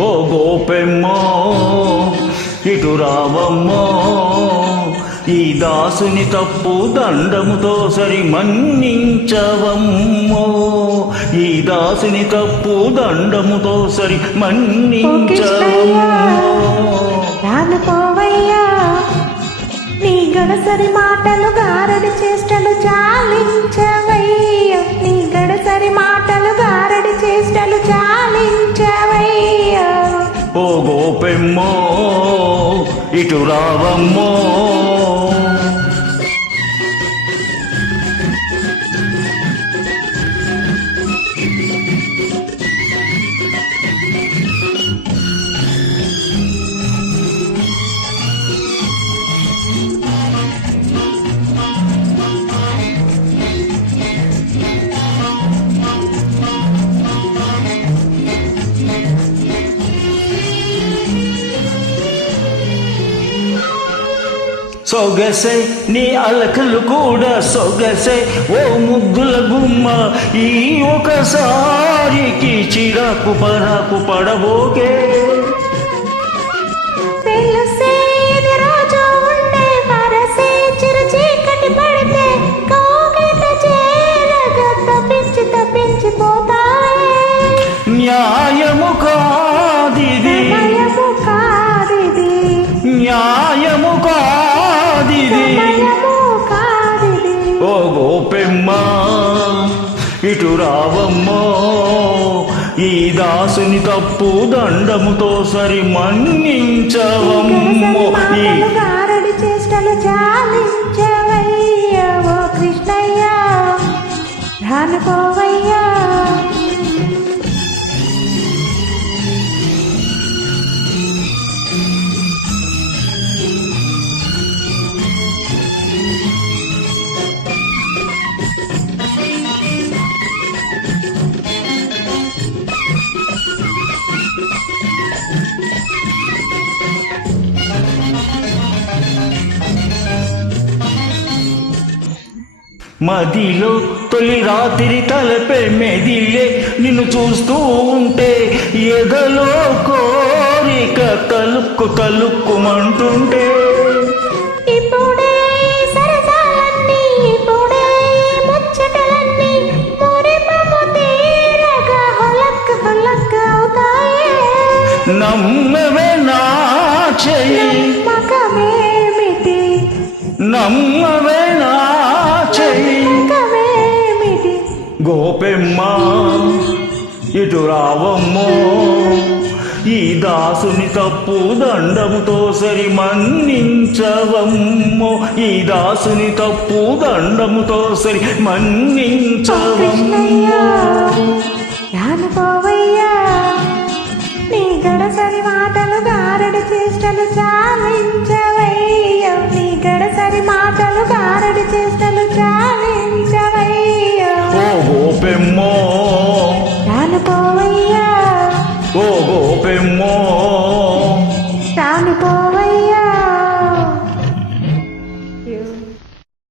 ఓ గోపెమ్మో ఇటు రావమ్మో. ఈ దాసుని తప్పు దండముతో సరి మన్నించవమ్మో. ఈ దాసుని తప్పు దండముతో సరి పోవయ్యా నీ గడసరి మాటలు గారడి చేష్టలు చాలించవయ్యా. నీ గడసరి మాటలు గారడి చేష్టలు చాలించవయ్యా. ఓ గోపెమ్మో ఇటు రావమ్మో. సొగసే నీ అలకలు కూడా సొగసే. ఓ ముద్దుల గుమ్మ ఈ ఒకసారికి చిరాకు పరాకు పడబోకే. తెలుసే ఇది ఇటు రావమ్మో ఈ దాసుని తప్పు దండముతో సరి మన్నించవమ్మో ఈ చేష్టలు చాలించవయ్యా కృష్ణయ్యా కృష్ణయ్య. రానుకోవయ్యా మదిలో తొలి రాత్రి తలపే మెదిలే నిన్ను చూస్తూ ఉంటే ఎదలో కోరిక తలుక్కు తలుక్కుమంటుంటే. నమ్మవే నా చెయ్యి నమ్మవే నా చెయ్యి గోపెమ్మ ఇటు రావమ్మో ఈ దాసుని తప్పు దండముతో సరి మన్నించవమ్మో. ఈ దాసుని తప్పు దండముతో సరి మన్నించవమ్మో. ఓ గోపెమ్మో రానుకోవయ్యా